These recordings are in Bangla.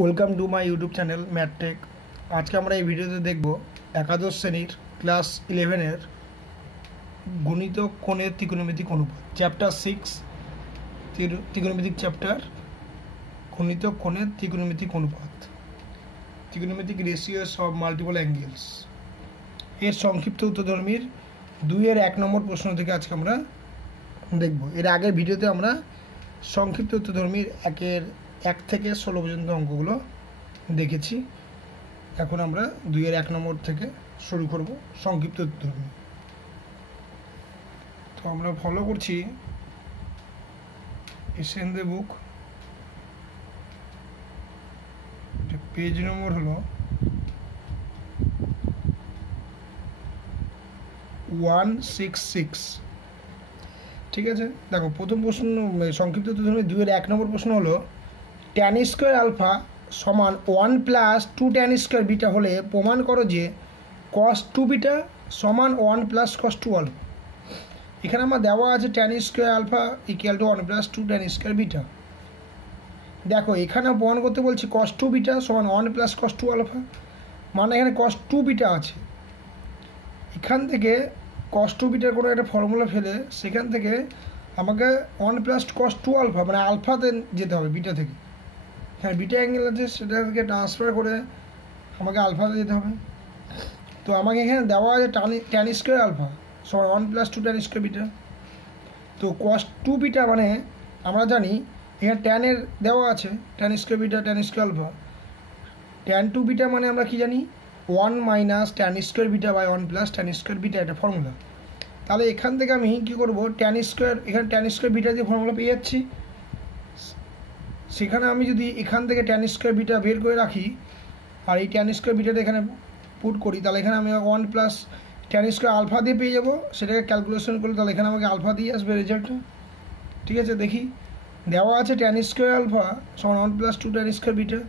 Welcome to my YouTube channel Mathtech. আজকে আমরা এই ভিডিওতে দেখব একাদশ শ্রেণীর ক্লাস 11-এর গণিত কোণের ত্রিকোণমিতিক অনুপাত, চ্যাপ্টার 6 ত্রিকোণমিতিক চ্যাপ্টার, গণিত কোণের ত্রিকোণমিতিক অনুপাত, ত্রিকোণমিতিক রেশিওস অফ মাল্টিপল অ্যাঙ্গেলস এর সংক্ষিপ্ত উত্তরধর্মীর 2-এর 1 নম্বর প্রশ্ন থেকে আজকে আমরা দেখব। এর আগের ভিডিওতে আমরা সংক্ষিপ্ত উত্তরধর্মীর 1 থেকে 16 পর্যন্ত অঙ্কগুলো দেখেছি। এখন আমরা 2-এর 1 নম্বর থেকে শুরু করব সংক্ষিপ্ত উত্তরধর্মী। তো আমরা ফলো করছি এসএন দে বুক, পেজ নম্বর হলো 166। ঠিক আছে, দেখো প্রথম প্রশ্ন সংক্ষিপ্ত উত্তরধর্মী 2-এর 1 নম্বর প্রশ্ন হলো tan স্কোয়ার আলফা সমান 1 প্লাস 2 tan স্কোয়ার বিটা হলে প্রমাণ করো যে cos 2 বিটা সমান 1 প্লাস cos 2 আলফা। এখানে আমার দেওয়া আছে tan square alpha equal to 1 plus 2 tan square beta. দেখো এখানে প্রমাণ করতে বলছি cos 2 বিটা সমান 1 প্লাস cos 2 আলফা, মানে এখানে cos 2 বিটা আছে। এখান থেকে cos 2 বিটার কোনো একটা ফর্মুলা ফেলে সেখান থেকে আমাকে 1 প্লাস cos 2 আলফা মানে আলফাতে যেতে হবে বিটা থেকে। হ্যাঁ, বিটা অ্যাঙ্গেল আছে সেটাকে ট্রান্সফার করে আমাকে আলফাতে যেতে হবে। তো আমাকে এখানে দেওয়া আছে tan স্কোয়ার আলফা সমান 1 প্লাস 2 tan স্কোয়ার বিটা। তো cos 2 বিটা মানে আমরা জানি এখানে ট্যানের দেওয়া আছে tan square beta tan square alpha. tan 2 beta মানে আমরা কি জানি 1 minus tan square beta by 1 plus tan square beta, এটা ফর্মুলা। তাহলে এখান থেকে আমি কী করবো, tan স্কোয়ার এখানে tan স্কোয়ার বিটা দিয়ে ফর্মুলা পেয়ে যাচ্ছি। সেখানে আমি যদি এখান থেকে tan স্কোয়ার বিটা বের করে রাখি আর এই tan স্কোয়ার বিটাটা এখানে পুট করি, তাহলে এখানে আমি 1 প্লাস tan স্কোয়ার আলফা দিয়ে পেয়ে যাবো। সেটাকে ক্যালকুলেশন করলে তাহলে এখানে আমাকে আলফা দিয়ে আসবে রেজাল্টটা। ঠিক আছে, দেখি দেওয়া আছে tan স্কোয়ার আলফা সমান 1 প্লাস 2 tan স্কোয়ার বিটা।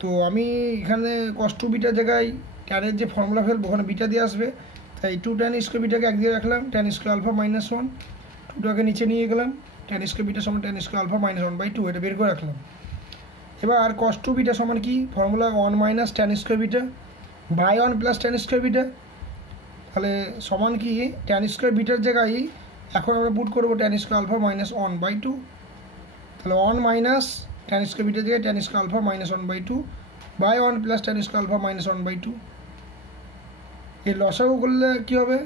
তো আমি এখানে cos 2 বিটার জায়গায় ট্যানের যে ফর্মুলা ফেলবো ওখানে বিটা দিয়ে আসবে, তাই 2 tan স্কোয়ার বিটাকে এক দিয়ে রাখলাম, tan স্কোয়ার আলফা মাইনাস 1, 2টাকে নিচে নিয়ে গেলাম, tan স্কোয়ার বিটা সমান tan স্কোয়ার আলফা মাইনাস 1/2, এটা বের করে রাখলাম। এবার cos 2 বিটা সমান কি formula 1 minus tan square beta by 1 plus tan square beta. তাহলে সমান কি tan স্কোয়ার বিটার জায়গায় এখন আমরা পুট করবো tan স্কোয়ার আলফা মাইনাস 1/2। তাহলে 1 মাইনাস tan স্কোয়ার বিটার জায়গায় tan square alpha minus 1/2 by 1 plus tan square alpha minus 1/2। এর লসাগু করলে কী হবে,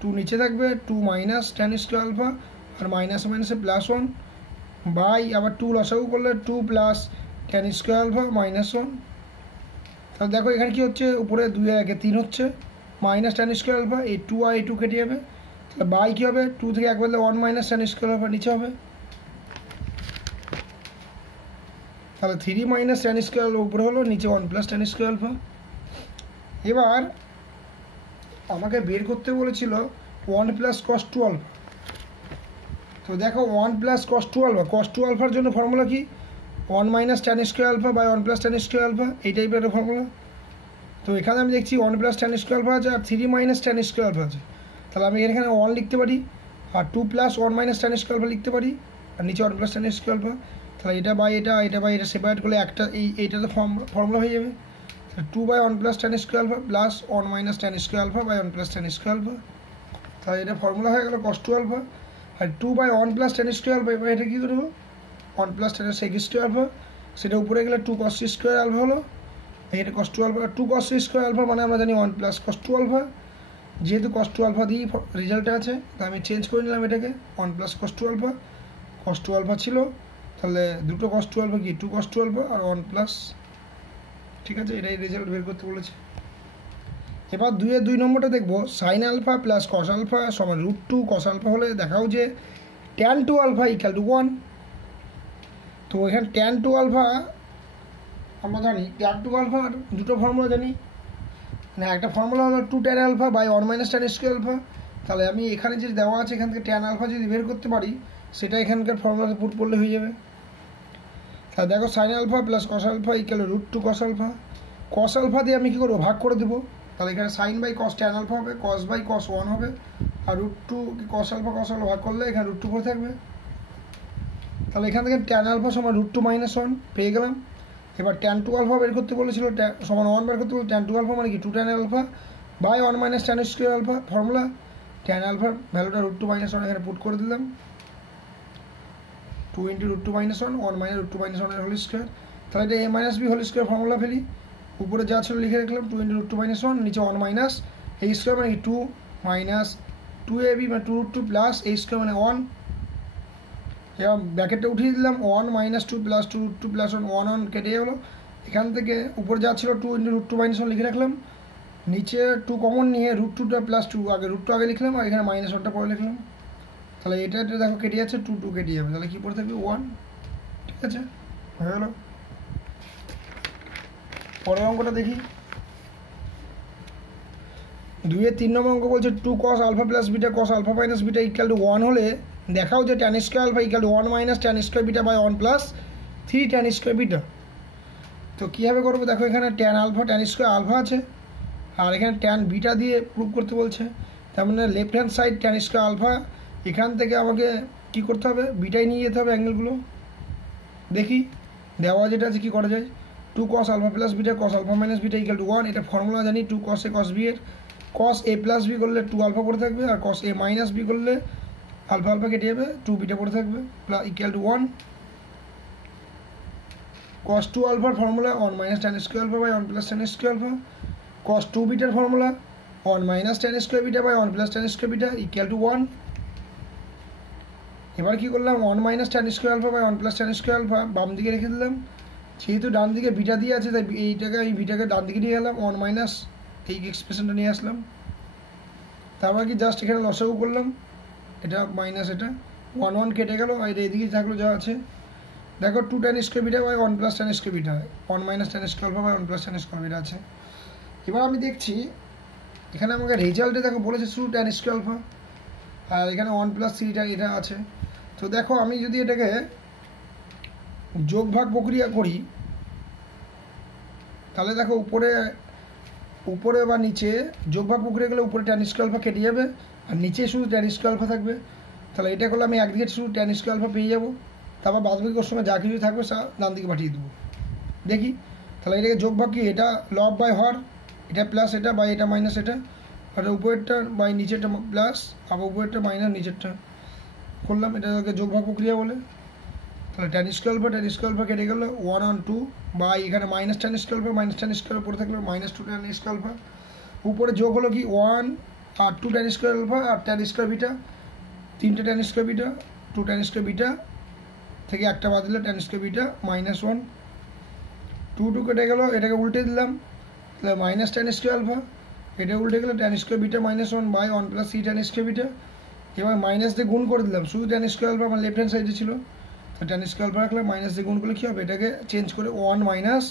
2 নিচে থাকবে, 2 মাইনাস tan স্কোয়ার আলফা আর মাইনাস মাইনাসে প্লাস 1 বাই আবার 2 লসাগু করলে 2 plus tan square alpha minus 1। তাহলে দেখো এখানে কী হচ্ছে, উপরে 2-এর আগে 3 হচ্ছে, মাইনাস tan স্কোয়ার আলফা, এই 2 আর এই 2 কেটে যাবে। তাহলে বাই কী হবে, 2 থেকে 1 বললে 1 মাইনাস tan স্কোয়ার আলফা নিচে হবে। তাহলে 3 মাইনাস tan স্কোয়ার উপরে হলো, নিচে 1 প্লাস tan স্কোয়ার আলফা। এবার আমাকে বের করতে বলেছিল 1 প্লাস cos 2 আলফা। তো দেখো 1 প্লাস cos 2 আলফা, cos 2 আলফার জন্য ফর্মুলা কি 1 minus tan square alpha by 1 plus tan square alpha, এই টাইপের একটা ফর্মুলা। তো এখানে আমি দেখছি 1 প্লাস tan স্কোয়ার আলফা আছে আর 3 মাইনাস tan স্কোয়ার আলফা আছে। তাহলে আমি এখানে 1 লিখতে পারি আর 2 plus 1 minus tan square alpha লিখতে পারি আর নিচে 1 প্লাস tan স্কোয়ার আলফা। তাহলে এটা বাই এটা, এটা বাই এটা সেপারেট করলে একটা এইটা তো ফর্মুলা হয়ে যাবে। তাহলে 2 by 1 plus tan square alpha plus 1 minus tan square alpha by 1 plus tan square alpha. তাহলে এটা ফর্মুলা হয়ে গেল cos 2 আলফা। আর 2 by 1 plus tan square alpha, এবার এটা কী করবো 1 প্লাস tan স্কোয়ার আলফা, সেটা উপরে গেলে 2 cos স্কোয়ার আলফা হলো, এটা cos 2 alpha. 2 cos square alpha মানে আমরা জানি 1 প্লাস cos 2 আলফা, যেহেতু cos 2 আলফা দিয়েই রেজাল্টে আছে তাই আমি চেঞ্জ করে নিলাম এটাকে 1 plus cos 2 alpha. cos 2 alpha ছিল, তাহলে দুটো cos 2 আলফা কি 2 cos 2 আলফা আর 1 প্লাস। ঠিক আছে, এটাই রেজাল্ট বের করতে বলেছে। এবার 2-এর 2 নম্বরটা দেখবো sine alpha plus cos alpha সমান √2 cos আলফা হলে দেখাও যে tan 2 আলফা ইকুয়াল টু 1। তো এখানে tan 2 আলফা আমরা জানি, tan 2 আলফার দুটো ফর্মুলা জানি, না একটা ফর্মুলা হলো 2 tan alpha by 1 minus tan square alpha. তাহলে আমি এখানে যে দেওয়া আছে এখান থেকে tan আলফা যদি বের করতে পারি সেটা এখানকার ফর্মুলাতে পুট করলে হয়ে যাবে। তাহলে দেখো sine alpha plus cos alpha equal √2 cos alpha. cos alpha দিয়ে আমি কী করবো, ভাগ করে দেবো। তাহলে এখানে sine by cos tan alpha হবে, cos বাই cos 1 হবে আর √2 cos আলফা ভাগ করলে এখানে √2 পড়ে থাকবে। তাহলে এখান থেকে tan আলফা সমান √2 মাইনাস 1 পেয়ে গেলাম। এবার ট্যান টু আলফা বের করতে বলেছিল, সমান 1 বের করতে বলে ট্যান টু আলফা মানে কি 2 tan alpha by 1 minus tan square alpha formula. Tan আলফার ভ্যালুটা √2 - 1 এখানে পুট করে দিলাম, 2 × √2 - 1 1 মাইনাস √2 - 1 এর হোল স্কোয়ার। তাহলে এটা a minus B whole square formula ফেলি, উপরে যা ছিল লিখে রাখলাম 2 × √2 - 1 নিচে 1 মাইনাস a স্কোয়ার মানে 2 মাইনাস 2ab মানে 2√2 প্লাস a স্কোয়ার মানে 1। এবার ব্র্যাকেটটা উঠিয়ে দিলাম 1 মাইনাস 2 প্লাস 2√2 প্লাস 1 1 কেটে গেলো। এখান থেকে উপরে যা ছিল 2 × √2 - 1 লিখে রাখলাম, নিচে 2 কমন নিয়ে √2টা প্লাস 2 আগে √2 আগে লিখলাম আর এখানে -1টা পরে লিখলাম। তাহলে এটা দেখো কেটে যাচ্ছে, 2 2 কেটে যাবে, তাহলে কী পড়ে থাকবে 1। ঠিক আছে, হয়ে গেল। পরের অঙ্কটা দেখি, 2-এর 3 নম্বর অঙ্ক বলছে 2 cos alpha plus beta cos alpha minus beta equal to 1 হলে দেখাও যে tan square alpha equal to 1 minus tan square beta by 1 plus 3 tan square beta. তো কীভাবে করবো, দেখো এখানে tan alpha tan square alpha আছে আর এখানে ট্যান বিটা দিয়ে প্রুভ করতে বলছে, তার মানে left hand side tan square alpha, এখান থেকে আমাকে কী করতে হবে, বিটাই নিয়ে যেতে হবে অ্যাঙ্গেলগুলো। দেখি দেওয়া যেটা আছে কী করা যায়, 2 cos alpha plus beta cos alpha minus beta equal to 1, এটা ফর্মুলা জানি 2 cos a cos b এর। cos a প্লাস বি করলে 2 আলফা পড়ে থাকবে আর cos a মাইনাস বি করলে আলফা আলফা কেটে যাবে 2 বিটা পড়ে থাকবে ইকুয়াল টু 1। cos 2 আলফার formula 1 minus tan square alpha by 1 plus tan square alpha, cos 2 বিটার formula 1 minus tan square beta by 1 plus tan square beta equal to 1। এবার কী করলাম 1 minus tan square alpha by 1 plus tan square alpha বাম দিকে রেখে দিলাম, যেহেতু ডান দিকে বিটা দিয়ে আছে তাই এইটাকে এই বিটাকে ডান দিকে নিয়ে গেলাম, 1 মাইনাস এই এক্সপ্রেশনটা নিয়ে আসলাম। তারপর কি জাস্ট এখানে লসাগু করলাম, এটা মাইনাস এটা 1 1 কেটে গেল আর এটা এদিকে থাকলো যা আছে। দেখো 2 tan square beta by 1 plus tan square beta 1 minus tan square alpha by 1 plus tan square beta আছে। এবার আমি দেখছি এখানে আমাকে রেজাল্টে দেখো বলেছে শুধু ট্যান স্কোয়ার আলফা আর এখানে 1 প্লাস 3টা এটা আছে। তো দেখো আমি যদি এটাকে যোগ ভাগ প্রক্রিয়া করি তাহলে দেখো উপরে বা নিচে যোগ ভাগ প্রক্রিয়া গেলে উপরে ট্যান স্কোয়ার আলফা কেটে যাবে আর নিচে শুধু ট্যান স্কোয়ার আলফা থাকবে। তাহলে এটা করলে আমি একদিকে শুধু ট্যান স্কোয়ার আলফা পেয়ে যাবো, তারপর বাদবাকি সময় যা কিছু থাকবে ডান দিকে পাঠিয়ে দেবো। দেখি তাহলে এটাকে যোগ ভাগ কি, এটা লব বাই হর, এটা প্লাস এটা বাই এটা মাইনাস এটা, আর উপরেরটা বাই নিচেরটা প্লাস আবার উপরেরটা মাইনাস নিচেরটা করলাম, এটাকে যোগ ভাগ প্রক্রিয়া বলে। তাহলে ট্যান স্কোয়ার আলফা কেটে গেল 1 on 2 বাই এখানে minus tan square alpha minus tan square উপরে থাকলো -2 ট্যান স্কোয়ার আলফা, উপরে যোগ হলো কি 1 আর 2 ট্যান স্কোয়ার আলফা আর ট্যান স্কোয়ার বিটা, 3টে tan square beta 2 tan square beta থেকে একটা বাদ দিলে ট্যান স্কোয়ার বিটা -1 2 2 কেটে গেলো, এটাকে উল্টে দিলাম তাহলে মাইনাস ট্যান স্কোয়ার আলফা, এটা উল্টে গেলো tan square beta -1 by 1 plus 3 tan square beta. এবার মাইনাস দিয়ে গুণ করে দিলাম, শুধু ট্যান স্কোয়ার আলফা আমার লেফট হ্যান্ড সাইডে ছিল, তো ট্যান স্কোয়ার আলফা রাখলাম, মাইনাস দিয়ে গুণ করলে কী হবে, এটাকে চেঞ্জ করে 1 মাইনাস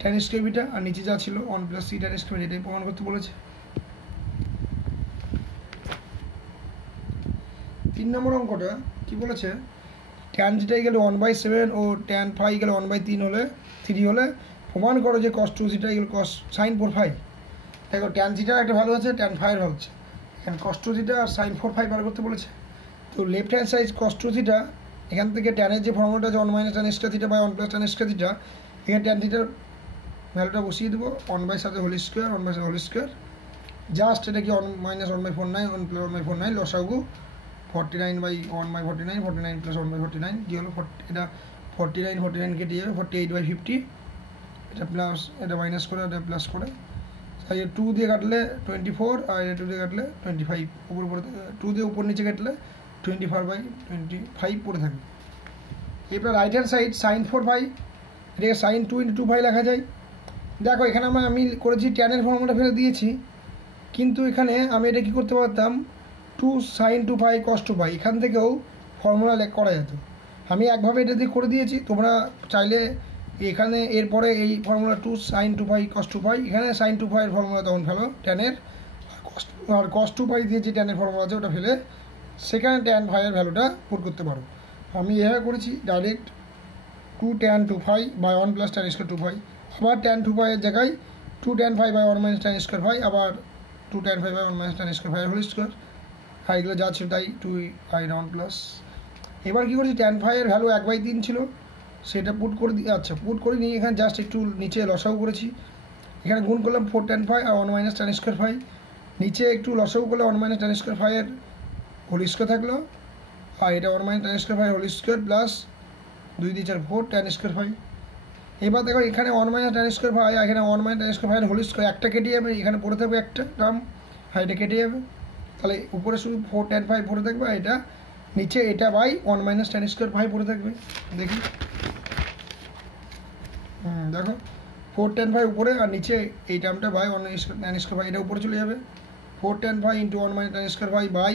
ট্যান স্কোয়ার বিটা আর নিচে যা ছিল 1 প্লাস 3 ট্যান স্কোয়ার, এটাই প্রমাণ করতে বলেছে। 3 নম্বর অঙ্কটা কী বলেছে, ট্যান থিটা ইকুয়াল 1/7 ও ট্যান ফাই ইকুয়াল 1/3 হলে 3 হলে প্রমাণ করো যে cos 2 theta equal cos sin 4 phi. দেখো ট্যান থিটার একটা ভ্যালু আছে, ট্যান ফাইয়ের ভ্যালু আছে, এখানে cos 2 থিটা আর sin 4 ফাই বার করতে বলেছে। তো left hand side cos 2 theta, এখান থেকে ট্যানের যে ফর্মুলাটা আছে 1 minus tan square theta by 1 plus tan square theta, এখানে ট্যান থিটার ভ্যালুটা বসিয়ে দেবো 1/7 whole square 1/7 whole square, just এটা কি 1 মাইনাস 1/49 1 প্লাস 1/49 লসাগু 49/1/49 49 প্লাস 1/49 কী হলো, এটা 49 কেটে যাবে 48/50, এটা প্লাস এটা মাইনাস করে এটা প্লাস করে, আর 2 দিয়ে কাটলে 24 আর 2 দিয়ে কাটলে 25, উপর 2 দিয়ে উপর নিচে কাটলে 24/25 পড়ে থাকবে। এবার right hand side sin 4 phi, এটাকে sin 2 × 2 ফাই লেখা যায়। দেখো এখানে আমি করেছি ট্যানের ফর্মুলা ফেলে দিয়েছি, কিন্তু এখানে আমি এটা কী করতে পারতাম 2 sin 2 ফাই cos 2 ফাই, এখান থেকেও ফর্মুলা করা যেত। আমি একভাবে এটা দিয়ে করে দিয়েছি, তোমরা চাইলে এখানে এরপরে এই formula 2 sin 2 phi cos 2 phi, এখানে sin 2 ফাইয়ের ফর্মুলা তখন ফেলো ট্যানের, আর cos 2 ফাই দিয়ে যে ট্যানের ফর্মুলা আছে ওটা ফেলে সেখানে ট্যান ফাইয়ের ভ্যালুটা পুট করতে পারো। আমি এভাবে করেছি direct 2 tan 2 phi by 1 plus tan square 2 phi, আবার tan 2 ফাইয়ের জায়গায় 2 tan phi by 1 minus tan square phi, আবার 2 tan phi by 1 minus tan square phi whole square, আর এগুলো যা ছিল তাই 2 i 1 প্লাস। এবার কী করছি ট্যান ফাইয়ের ভ্যালু 1/3 ছিল, সেটা পুট করে দিয়ে, আচ্ছা পুট করে নিয়ে এখানে জাস্ট একটু নিচে লসাগু করেছি, এখানে গুণ করলাম 4 tan phi আর 1 মাইনাস tan স্কোয়ার ফাই, নিচে একটু লসাগু করলে 1 মাইনাস tan স্কোয়ার ফাইয়ের হোল স্কোয়ার থাকলো, আর এটা 1 minus tan square phi whole square plus 2 দিয়ে 4 4 tan স্কোয়ার ফাই। এবার দেখো এখানে 1 মাইনাস tan স্কোয়ার ফাই আর এখানে 1 মাইনাস tan স্কোয়ার ফাইয়ের হোল স্কোয়ার, একটা কেটে যাবে, এখানে পড়ে থাকবে একটা টার্ম, আর এটা কেটে যাবে, তাহলে উপরে শুধু 4 tan phi পড়ে থাকবে, আর এটা নিচে এটা by 1 minus tan square phi পড়ে থাকবে। দেখি দেখো 4 tan phi উপরে আর নিচে এই টার্মটা বাই 1 tan স্কোয়ার ফাই, এটা উপরে চলে যাবে, 4 tan phi into 1 minus tan square phi by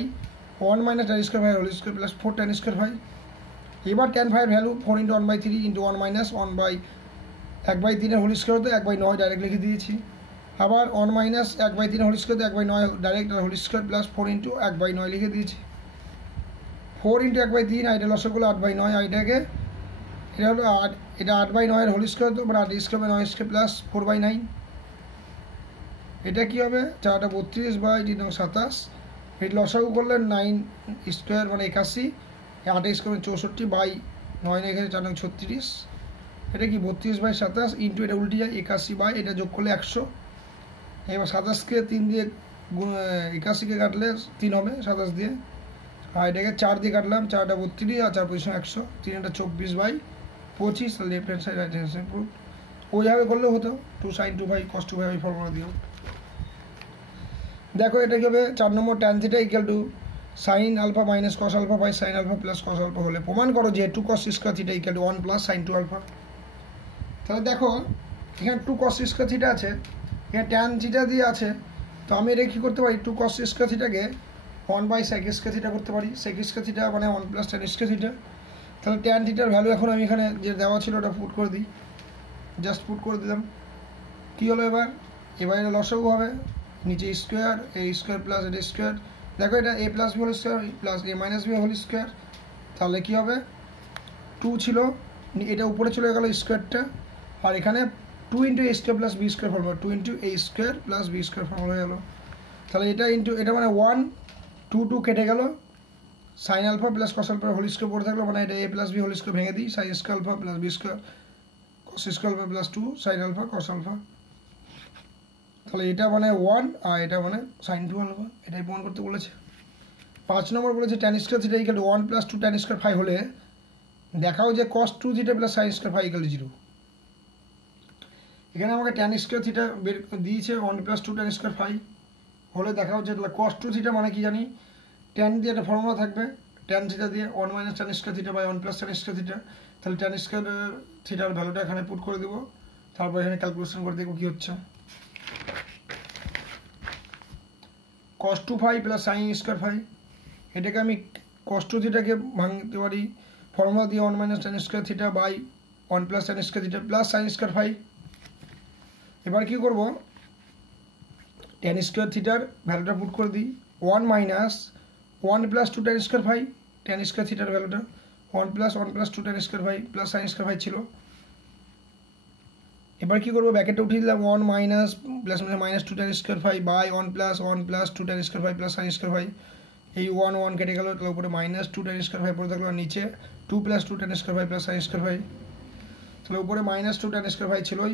1 minus tan square phi whole square plus 4 tan square phi. এবার tan phi এর value 4 into 1/3 into 1 minus 1/3 whole square হতো 1/9 ডাইরেক্ট লিখে দিয়েছি, আবার 1 মাইনাস 1/3 হোল স্কোয়ার তো 1/9 direct whole square plus 4 into 1/9 লিখে দিয়েছি, 4 ইন্টু 1/3 আইডা লসগুলো 8/9, আইডাকে এটা হলো 8, এটা 8/9 এর হোল স্কোয়ার, তো মানে 8 স্কোয়ার বাই 9 স্কোয়ার প্লাস 4/9, এটা কী হবে 4টা 32 বাই 3 27, এই লসাগু করলে 9 স্কোয়ার মানে 81, 8 স্কোয়ার 64 বাই 9 এখানে 4 36, এটা কি 32 বাই 27 ইন্টু এটা উল্টে যায় 81 বাই এটা যোগ করলে 100, এবার 27কে 3 দিয়ে 81কে কাটলে 3 হবে 27 দিয়ে, আর এটাকে 4 দিয়ে কাটলাম, 4টা 32 আর 4 পজিশন 100, 3টা 24 by 25, left hand side right hand side পুরো ওইভাবে করলেও হতো, 2 sin 2 phi cos 2 phi ওই ফর্মুলা দিও। দেখো এটা কি হবে 4 number tan theta equal to sin alpha minus cos alpha by sin alpha plus cos alpha হলে প্রমাণ করো যে 2 cos square theta equal to 1 plus sin 2 alpha. তাহলে দেখো এখানে 2 cos স্কয়ার থিটা আছে, এখানে tan থিটা দিয়ে আছে, তো আমি এটা কী করতে পারি 2 cos স্কয়ার থিটাকে 1 বাই sec স্কয়ার থিটা করতে পারি, sec স্কয়ার থিটা মানে 1 প্লাস tan স্কয়ার থিটা। তাহলে tan থিটার ভ্যালু এখন আমি এখানে যে দেওয়া ছিল ওটা পুট করে দিই, জাস্ট পুট করে দিলাম, কী হলো এবার এটা লসাগু হবে, নিচে স্কোয়ার এ স্কোয়ার প্লাস এটা স্কোয়ার, দেখো এটা A plus B whole square plus A minus B whole square, তাহলে কী হবে 2 ছিল, এটা উপরে চলে গেল স্কোয়ারটা, আর এখানে 2 into A square plus B square formula, 2 into A square plus B square formula হয়ে গেলো, তাহলে এটা ইন্টু এটা মানে 1 2 2 কেটে গেল, sine alpha plus cos alpha whole square পড়ে থাকলো, মানে এটা A plus B whole square ভেঙে দিই, sine square alpha plus B square cos square alpha plus 2 sine alpha cos alpha, তাহলে এটা মানে 1 আর এটা মানে সাইন 2 আলফা, এটাই প্রমাণ করতে বলেছে। 5 নম্বর বলেছে tan square theta equal to 1 plus 2 tan square phi হলে দেখাও যে cos 2 theta plus sine square phi equal to 0। এখানে আমাকে tan স্কোয়ার থিটা বের দিয়েছে 1 প্লাস 2 tan স্কোয়ার ফাই হলে দেখাও যে cos 2 থিটা মানে কি জানি, tan দিয়ে একটা ফর্মুলা থাকবে, tan থিটা দিয়ে 1 minus tan square theta by 1 plus tan square theta, তাহলে tan স্কোয়ার থিটার ভ্যালুটা এখানে পুট করে দেবো, তারপর এখানে ক্যালকুলেশন করে দেখবো কী হচ্ছে, cos 2 phi plus sine square phi, এটাকে আমি cos 2 থিটাকে ভাঙতে পারি ফর্মুলা দিয়ে 1 minus tan square theta by 1 plus tan square theta plus sine square phi. এবার কী করবো tan স্কোয়ার থিটার ভ্যালুটা পুট করে দিই 1 minus 1 plus 2 tan square phi, tan square থিটার ভ্যালুটা 1 plus 2 tan square phi plus sine square phi ছিল। এবার কী করবো ব্যাকেটটা উঠিয়ে দিলাম 1 minus plus minus 2 tan square phi by 1 plus 2 tan square phi plus sine square phi, এই 1 1 কেটে গেল, তার উপরে মাইনাস 2 tan স্কোয়ার ফাই পড়ে থাকলো, আর নিচে 2 plus 2 tan square phi plus sine square phi, তাহলে উপরে মাইনাস 2 tan স্কোয়ার ফাই ছিলই,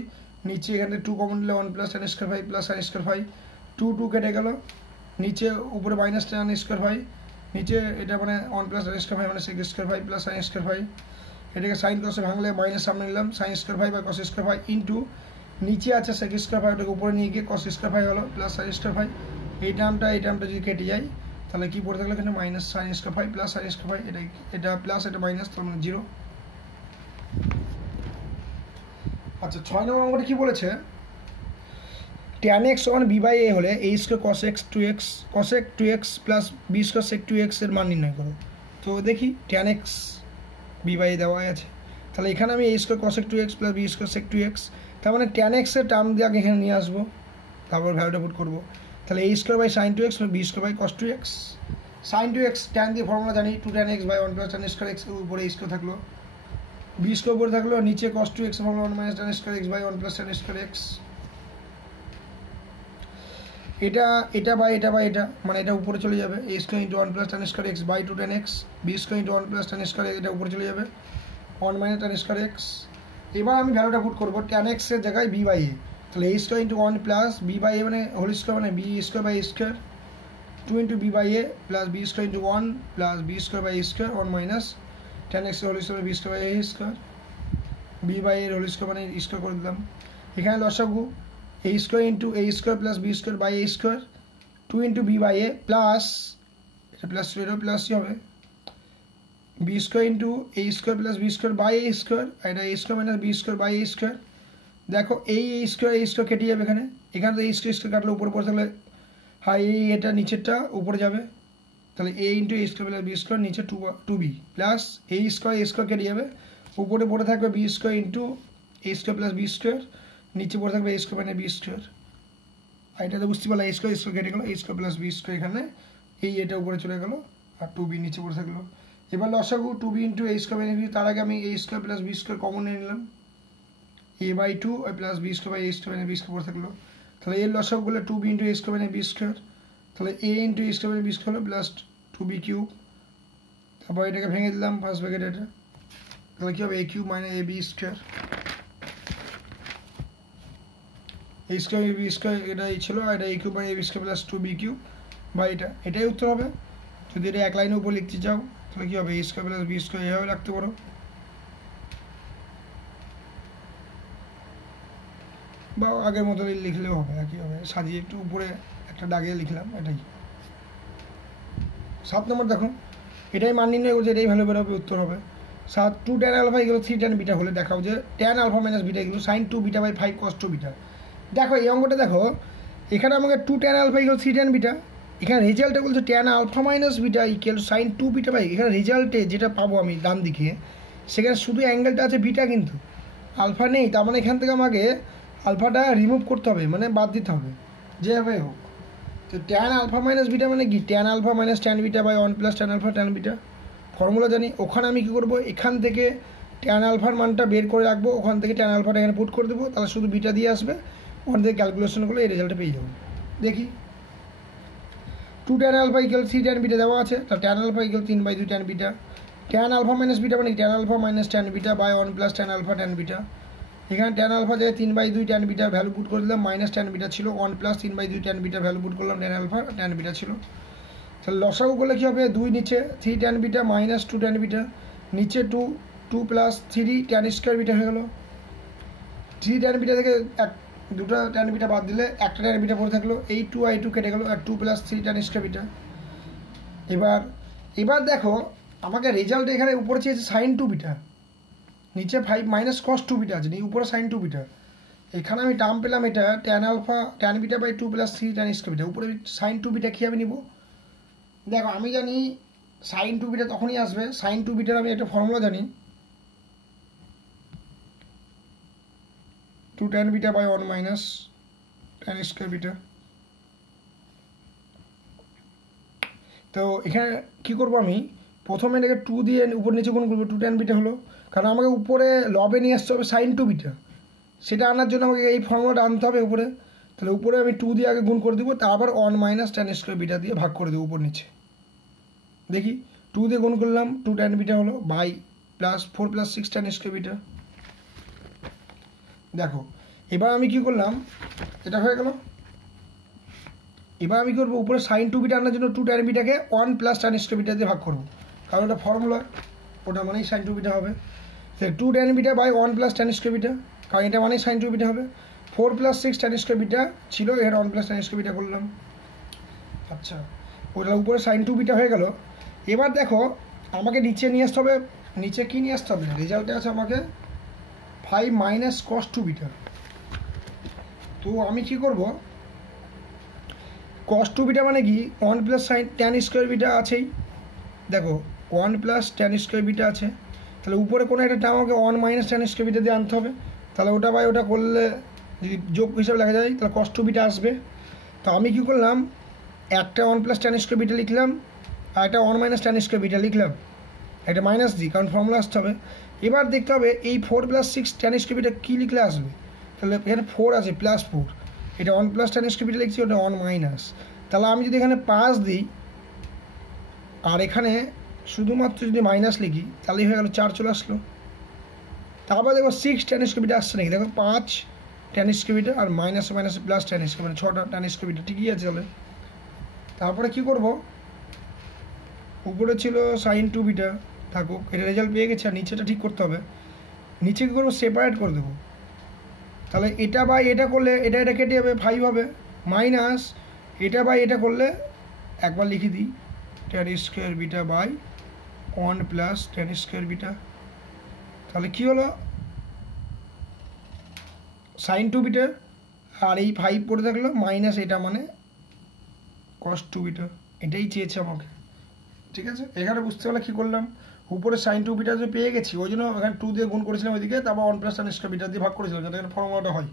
নিচে এখানে 2 কমন নিলে 1 plus tan square phi plus sine square phi, 2 2 কেটে গেল, নিচে উপরে মাইনাস tan স্কোয়ার ফাই, নিচে এটা মানে 1 প্লাস tan স্কোয়ার ফাই মানে sec square phi plus sine square phi, এটাকে সাইন কসে ভাঙলে মাইনাস সামনে নিলাম সাইন স্কোয়ার ফাই বা কস স্কোয়ার ফাই ইন্টু নিচে আছে sec স্কোয়ার ফাই, ওটাকে উপরে নিয়ে গিয়ে cos স্কোয়ার ফাই হলো প্লাস সাইন স্কোয়ার ফাই, এই টার্মটা যদি কেটে যায় তাহলে কী পড়ে থাকলো এখানে minus sine square phi plus sine square phi, এটা প্লাস এটা মাইনাস, তার মানে 0। আচ্ছা 6 নম্বর অঙ্কটা কী বলেছে tan x on b by a হলে a square cos x 2x cosec 2x প্লাস b স্কোয়ার sec 2x এর মান নির্ণয় করো। তো দেখি tan x b by a দেওয়া আছে, তাহলে এখানে আমি a স্কোয়ার cosec 2x প্লাস b স্কোয়ার sec 2x, তার মানে tan x এর টার্ম দিয়ে আগে এখানে নিয়ে আসবো, তারপর ভ্যালুটা পুট করবো, তাহলে a square by sine 2x b square by cos 2x, sine 2x tan দিয়ে ফর্মুলা জানি 2 tan x by 1 plus tan square x উপরে a স্কোয়ার থাকলো, b স্কোয়ার উপরে থাকলো, নিচে cos 2x formula 1 minus tan square x by 1 plus tan square x, এটা বাই এটা মানে এটা উপরে চলে যাবে, a square into 1 plus tan square x by 2 tan x, b square into 1 plus tan square এটা উপরে চলে যাবে, 1 মাইনাস ট্যান স্কোয়ার এক্স। এবার আমি ভ্যালুটা পুট করবো ট্যান এক্সের জায়গায় বি বাই এ, তাহলে A square into 1 plus B by A মানে হোল স্কোয়ার মানে B square by square 2 into B by A plus B square into 1 plus B square by square 1 minus tan X whole square B square by A square B by এর হোল স্কোয়ার মানে স্কোয়ার করে দিলাম। এখানে লসাগু A square into A square plus B square by A square 2 into B by A plus এটা প্লাস এরও প্লাসই হবে B square into A square plus B square by A square, এটা A square minus B square by A square. দেখো এই এ স্কোয়ার কেটে যাবে এখানে তো এই স্কোয়ার কাটলে উপরে পড়ে থাকলে হাই এই এটা নিচেরটা উপরে যাবে, তাহলে A into A square plus B square নিচে টু বি প্লাস এ স্কোয়ার কেটে যাবে উপরে পড়ে থাকবে B square into A square plus B square নিচে পড়ে থাকবে এ স্কোয়ার মানে বি স্কোয়ার। আর এটা তো বুঝতে পারলাম এ স্কোয়ার কেটে গেলো এ স্কোয়ার প্লাস বি স্কোয়ার এখানে এই এটা উপরে চলে গেলো আর টু বি নিচে পড়ে থাকলো। এবার লসাগু two B into A square by B, তার আগে আমি A square plus B square common নিয়ে নিলাম A by 2 plus B square by A square by B square পড়ে থাকলো, তাহলে এর লসাগুলো two B into A square by B square, তাহলে A into A square by B square হলো প্লাস টু বি কিউব, তারপর এটাকে ভেঙে দিলাম ফার্স্ট ব্র্যাকেট এটা, তাহলে কী হবে A cube minus A B square A square B square এটাই ছিল আর এটা A cube by A B square plus two B cube বা এটাই উত্তর হবে। যদি এটা এক লাইনের উপর লিখতে চাও তাহলে কী হবে এ স্কোয়ার প্লাস বি স্কোয়ার এভাবে রাখতে পারো বা আগের মতো লিখলেও হবে, একই হবে সাজিয়ে একটু উপরে একটা দাগিয়ে লিখলাম এটাই। 7 নম্বর দেখো এটাই মান নির্ণয় করছে এটাই ভ্যালু বেরোবে উত্তর হবে 7 2 ট্যান আলফা এগুলো 3 ট্যান বিটা হলে দেখাও যে ট্যান আলফা মাইনাস বিটা এগুলো sine 2 beta by 5 cos 2 beta. দেখো এই অঙ্কটা দেখো এখানে আমাকে 2 ট্যান আলফা এগুলো 3 ট্যান বিটা, এখানে রেজাল্টে বলছে tan alpha minus beta equal sine 2 beta by, এখানে রেজাল্টে যেটা পাবো আমি ডান দিকে সেখানে শুধু অ্যাঙ্গেলটা আছে বিটা কিন্তু আলফা নেই, তার মানে এখান থেকে আমাকে আলফাটা রিমুভ করতে হবে মানে বাদ দিতে হবে যেভাবে হোক। তো ট্যান আলফা মাইনাস বিটা মানে কি tan alpha minus tan beta by 1 plus tan alpha tan beta formula জানি, ওখানে আমি কী করবো এখান থেকে ট্যান আলফার মানটা বের করে রাখবো, ওখান থেকে ট্যান আলফাটা এখানে পুট করে দেবো, তাহলে শুধু বিটা দিয়ে আসবে, ওখান থেকে ক্যালকুলেশনগুলো এই রেজাল্টে পেয়ে যাবো। দেখি 2 tan alpha equal 3 tan beta দেওয়া আছে, তাহলে tan alpha equal 3/2 tan beta, tan alpha minus beta মানে tan alpha minus tan beta by 1 plus tan alpha tan beta, এখানে ট্যান আলফা যায় 3/2 ট্যান বিটার ভ্যালু পুট করে দিলাম মাইনাস ট্যান বিটা ছিল 1 plus 3/2 tan bitter value put করলাম ট্যান আলফা ট্যান বিটা ছিল, তাহলে লসাগু করলে কী হবে 2 নিচে 3 tan beta minus 2 tan beta নিচে 2 প্লাস 3 ট্যান স্কোয়ার বিটা হয়ে গেলো, 3 ট্যান বিটা থেকে দুটো ট্যান বিটা বাদ দিলে একটা ট্যান বিটা পড়ে থাকলো, এই 2/2 কেটে গেলো আর 2 প্লাস 3 ট্যান স্কোয়ার বিটা। এবার দেখো আমাকে রেজাল্ট এখানে উপরে চেয়েছে সাইন 2 বিটা নিচে 5 মাইনাস কস 2 বিটা আছে উপরে সাইন 2 বিটা, এখানে আমি টার্ম পেলাম এটা tan alpha tan beta by 2 plus 3 tan square beta, উপরে সাইন 2 বিটা কীভাবে নিব দেখো আমি জানি সাইন 2 বিটা তখনই আসবে, সাইন 2 বিটার আমি একটা ফর্মুলা জানি 2 tan beta by 1 minus tan square beta. তো এখানে কী করবো আমি প্রথমে এটাকে 2 দিয়ে উপর নিচে গুণ করবো 2 ট্যান বিটা হলো, কারণ আমাকে উপরে লবে নিয়ে আসতে হবে সাইন 2 বিটা, সেটা আনার জন্য আমাকে এই ফর্মুলাটা আনতে হবে উপরে, তাহলে উপরে আমি 2 দিয়ে আগে গুণ করে দেবো তারপর 1 মাইনাস ট্যান স্কোয়ার বিটা দিয়ে ভাগ করে দেবো উপর নিচে। দেখি 2 দিয়ে গুণ করলাম 2 ট্যান বিটা হলো by plus 4 plus 6 tan square beta. দেখো এবার আমি কি করলাম এটা হয়ে গেল, এবার আমি করবো উপরে সাইন 2 বিটা আনার জন্য 2 ট্যান বিটাকে 1 প্লাস ট্যান স্কোয়ার বিটা দিয়ে ভাগ করবো, কারণ ওটা ফর্মুলা ওটা মানেই সাইন 2 বিটা হবে, 2 tan beta by 1 plus tan square beta, কারণ এটা মানেই সাইন 2 বিটা হবে, 4 প্লাস 6 ট্যান স্কোয়ার বিটা ছিল এখানে 1 প্লাস ট্যান স্কোয়ার বিটা করলাম। আচ্ছা ওটা উপরে সাইন 2 বিটা হয়ে গেল। এবার দেখো আমাকে নিচে নিয়ে আসতে হবে, নিচে কী নিয়ে আসতে হবে রেজাল্টে আছে আমাকে 5 মাইনাস কস 2 বিটা, তো আমি কী করবো কস 2 বিটা মানে কি 1 plus sign tan square beta আছেই, দেখো 1 প্লাস ট্যান স্কোয়ার বিটা আছে, তাহলে উপরে কোনো একটা টার্ম আমাকে 1 মাইনাস ট্যান স্কোয়ার বিটা দিয়ে আনতে হবে, তাহলে ওটা বাই ওটা করলে যদি যোগ হিসাবে লেখা যায় তাহলে কস 2 বিটা আসবে। তো আমি কী করলাম একটা 1 প্লাস ট্যান স্কোয়ার বিটা লিখলাম আর একটা 1 মাইনাস ট্যান স্কোয়ার বিটা লিখলাম, একটা মাইনাস দিই কারণ ফর্মুলা আসতে হবে। এবার দেখতে হবে এই 4 প্লাস 6 ট্যান স্কোয়ার বিটা কী লিখলে আসবে, তাহলে এখানে 4 আছে প্লাস 4, এটা 1 প্লাস ট্যান স্কোয়ার বিটা লিখছি ওটা 1 মাইনাস, তাহলে আমি যদি এখানে 5 দিই আর এখানে শুধুমাত্র যদি মাইনাস লিখি তাহলেই হয়ে গেল 4 চলে আসলো, তারপর দেখো 6 tan স্কোয়ার বিটা আসছে নাকি, দেখো 5 tan স্কোয়ার বিটা আর মাইনাসে মাইনাসে প্লাস tan স্কোয়ার, মানে 6টা tan স্কোয়ার বিটা, ঠিকই আছে। তাহলে তারপরে কী করব, উপরে ছিল sin 2 বিটা থাকুক, এটা রেজাল্ট পেয়ে গেছে। আর নিচেটা ঠিক করতে হবে, নিচে কী করবো, সেপারেট করে দেবো। তাহলে এটা বাই এটা করলে এটা এটা কেটে যাবে, 5 হবে, মাইনাস এটা বাই এটা করলে একবার লিখে দিই tan square beta by 1 plus tan square beta. তাহলে কী হলো, sin 2 বিটা আর এই 5 পড়ে থাকলো মাইনাস এটা মানে cos 2 বিটা, এটাই চেয়েছে আমাকে। ঠিক আছে, এখানে বুঝতে পারলে কী করলাম, উপরে sin 2 বিটা যে পেয়ে গেছি ওই জন্য এখানে 2 দিয়ে গুণ করেছিলাম ওইদিকে, তারপর 1 প্লাস tan স্কোয়ার বিটা দিয়ে ভাগ করেছিলাম যাতে এখানে ফর্মুলাটা হয়,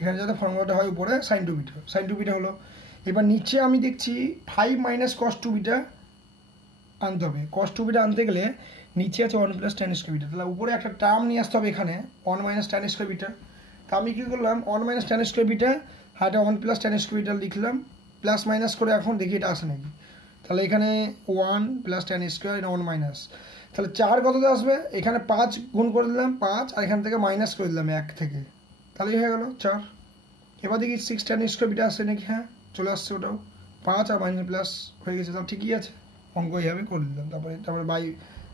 এখানে যাতে ফর্মুলাটা হয় উপরে sin 2 বিটা হলো। এবার নিচে আমি দেখছি 5 মাইনাস cos 2 বিটা আনতে হবে। cos 2 বিটা আনতে গেলে নিচে আছে 1 প্লাস tan স্কোয়ার বিটা, তাহলে উপরে একটা টার্ম নিয়ে আসতে হবে এখানে 1 মাইনাস tan স্কোয়ার বিটা। তা আমি কী করলাম, 1 মাইনাস tan স্কোয়ার বিটা আর এটা 1 প্লাস tan স্কোয়ার বিটা লিখলাম, প্লাস মাইনাস করে এখন দেখি এটা আসে নাকি। তাহলে এখানে 1 প্লাস tan স্কোয়ার, এটা 1 মাইনাস, তাহলে 4 কততে আসবে, এখানে 5 গুণ করে দিলাম 5 আর এখান থেকে মাইনাস করে দিলাম 1 থেকে, তাহলেই হয়ে গেল 4। এবার দেখি 6 tan স্কোয়ার বিটা আসছে নাকি, হ্যাঁ চলে আসছে, ওটাও 5 আর মাইনাস প্লাস হয়ে গেছে, তাহলে ঠিকই আছে, অঙ্ক এইভাবে করে দিলাম। তারপরে বাই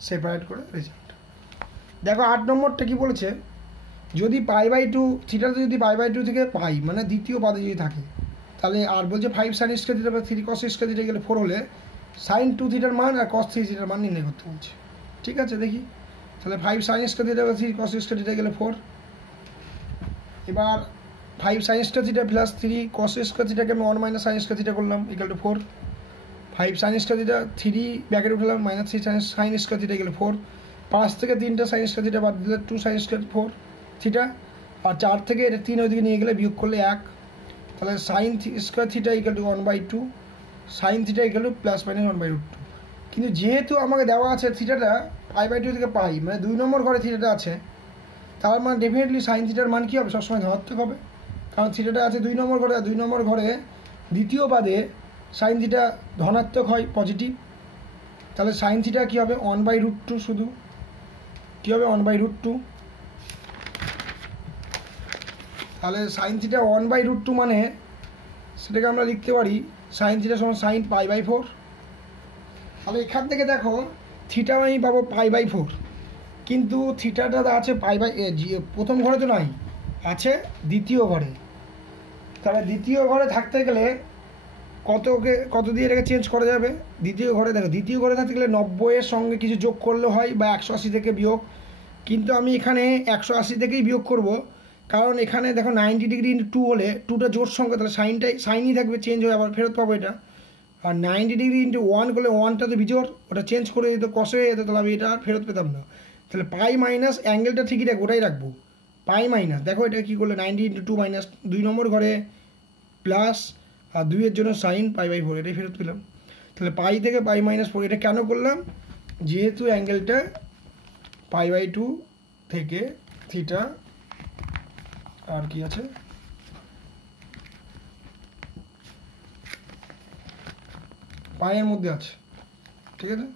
সেপারেট করে রেজাল্ট। দেখো 8 নম্বরটা কী বলেছে, যদি π/2 থিটাতে যদি π/2 থেকে পাই মানে দ্বিতীয় পাদে যদি থাকে, তাহলে আর বলছে 5 sin স্কোয়ার থিটা বা 3 cos স্কোয়ার থিটা গেলে 4 হলে sin 2 থিটার মান আর cos 3 থিটার মান নির্ণয় করতে বলছে। ঠিক আছে, দেখি তাহলে 5 sin স্কোয়ার থিটা বা 3 cos স্কোয়ার থিটা গেলে 4। এবার 5 sin square theta plus 3 cos square থিটাকে আমি 1 মাইনাস sin স্কোয়ার থিটা করলাম equal to 4। 5 sin square theta 3 bracket উঠলাম মাইনাস 3 sin স্কোয়ার থিটা গেলে 4। 5 থেকে 3টা sin স্কোয়ার থিটা বাদ দিলে 2 sin স্কোয়ার 4 থিটা, আর 4 থেকে এটা 3 ওইদিকে নিয়ে গেলে বিয়োগ করলে 1, তাহলে sin square theta equal two 1/2, sin theta equal two plus minus 1/2। কিন্তু যেহেতু আমাকে দেওয়া আছে থিটাটা π/2 থেকে পাই মানে 2 নম্বর ঘরে থিটাটা আছে, তার মানে ডেফিনেটলি sin থিটার মান কী হবে, সবসময় ধনাত্মক হবে, কারণ থিটাটা আছে 2 নম্বর ঘরে, আর 2 নম্বর ঘরে দ্বিতীয় পাদে sin থিটা ধনাত্মক হয়, পজিটিভ। তাহলে sin থিটা কী হবে 1/√2, শুধু কী হবে 1/√2। তাহলে sin থিটা 1/√2 মানে সেটাকে আমরা লিখতে পারি sin থিটা সমান sin π/4। তাহলে এখান থেকে দেখো থিটা আমি পাবো π/4, কিন্তু থিটাটা আছে প্রথম ঘরে তো নাই, আছে দ্বিতীয় ঘরে। তাহলে দ্বিতীয় ঘরে থাকতে গেলে কত দিয়ে এটাকে চেঞ্জ করা যাবে, দ্বিতীয় ঘরে দেখো দ্বিতীয় ঘরে থাকতে গেলে 90-এর সঙ্গে কিছু যোগ করলে হয় বা 180 থেকে বিয়োগ, কিন্তু আমি এখানে 180 থেকেই বিয়োগ করব, কারণ এখানে দেখো 90 ডিগ্রি ইন্টু 2 হলে 2টা জোর সংখ্যা, তাহলে সাইনই থাকবে, চেঞ্জ হয়ে আবার ফেরত পাবো এটা। আর 90 ডিগ্রি ইন্টু 1 করলে 1টা তো বিজোড়, ওটা চেঞ্জ করে দিত কস হয়ে যেত, তাহলে আমি এটা ফেরত পেতাম না। তাহলে পাই মাইনাস অ্যাঙ্গেলটা ঠিকই রাখবো, ওটাই রাখবো পাই মাইনাস। দেখো এটা কী করলে 90 ইন্টু 2 মাইনাস 2 নম্বর ঘরে প্লাস আর 2-এর জন্য সাইন π/4, এটাই ফেরত পেলাম। তাহলে পাই থেকে পাই মাইনাস 4, এটা কেন করলাম, যেহেতু অ্যাঙ্গেলটা π/2 থেকে থিটা আর কি আছে পায়ের মধ্যে আছে, ঠিক আছে।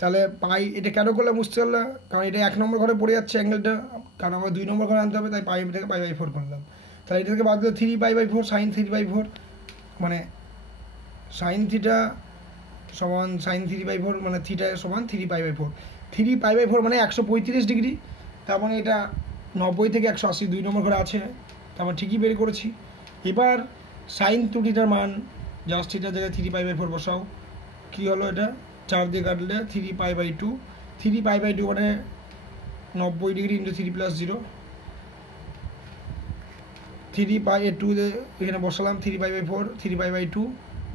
তাহলে পাই এটা কেন করলে বুঝতে পারলাম, কারণ এটা 1 নম্বর ঘরে পড়ে যাচ্ছে অ্যাঙ্গেলটা, কারণ আমার 2 নম্বর ঘরে আনতে হবে, তাই পাই থেকে π/4 করলাম। তাহলে এটা থেকে বাদ দিলে 3π/4 sin 3/4, মানে sin থিটা সমান sin 3/4 মানে থিটা সমান 3π/4। 3π/4 মানে 135 ডিগ্রি, তার মানে এটা 90 থেকে 180 2 নম্বর ঘরে আছে, তার মানে ঠিকই বের করেছি। এবার sin 2 থিটার মান জাস্ট থিটার জায়গায় 3π/4 বসাও, কী হলো এটা 4 দিয়ে কাটলে 3π/2, 3π/2 মানে 90 ডিগ্রি ইন্টু 3 + 0, 3π/2 এখানে বসালাম 3π/4, 3π/2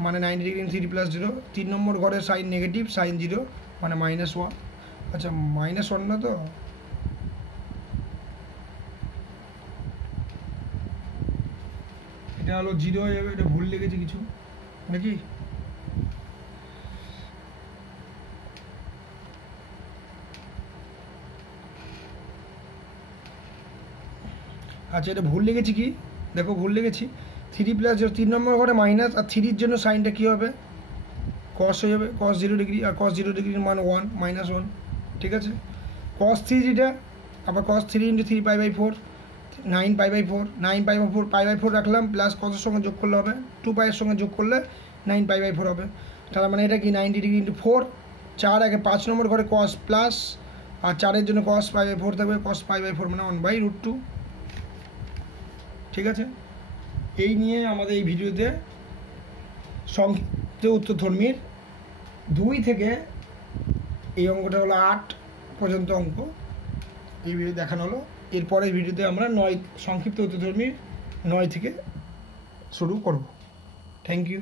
মানে 90 ডিগ্রি ইন্টু 3 + 0, 3 নম্বর ঘরে সাইন নেগেটিভ সাইন 0 মানে -1, আচ্ছা -1 না তো, এটা হলো 0 হয়ে যাবে, এটা ভুল লেগেছে কিছু নাকি। আচ্ছা এটা ভুল লেগেছি কি, দেখো ভুল লেগেছি 3 + 0, 3 নম্বর ঘরে মাইনাস, আর 3-র জন্য সাইনটা কী হবে কস হয়ে যাবে cos 0 ডিগ্রি, আর cos 0 ডিগ্রির মান 1 -1, ঠিক আছে। cos 3 আবার cos 3 × 3 π/4, 9 π/4, 9 π/4 π/4 রাখলাম, প্লাস কসের সঙ্গে যোগ করলে হবে 2 পাইয়ের সঙ্গে যোগ করলে 9 π/4 হবে। তার মানে এটা কি 90 ডিগ্রি × 4, 4 আগে 5 নম্বর ঘরে cos প্লাস, আর 4-এর জন্য cos π/4 থাকবে, cos π/4 মানে 1/√2, ঠিক আছে। এই নিয়ে আমাদের এই ভিডিওতে সংক্ষিপ্ত উত্তরধর্মীর 2 থেকে এই অঙ্কটা হলো 8 পর্যন্ত অঙ্ক এই ভিডিও দেখানো হলো। এরপরের ভিডিওতে আমরা 9 সংক্ষিপ্ত উত্তরধর্মীর 9 থেকে শুরু করব। Thank you.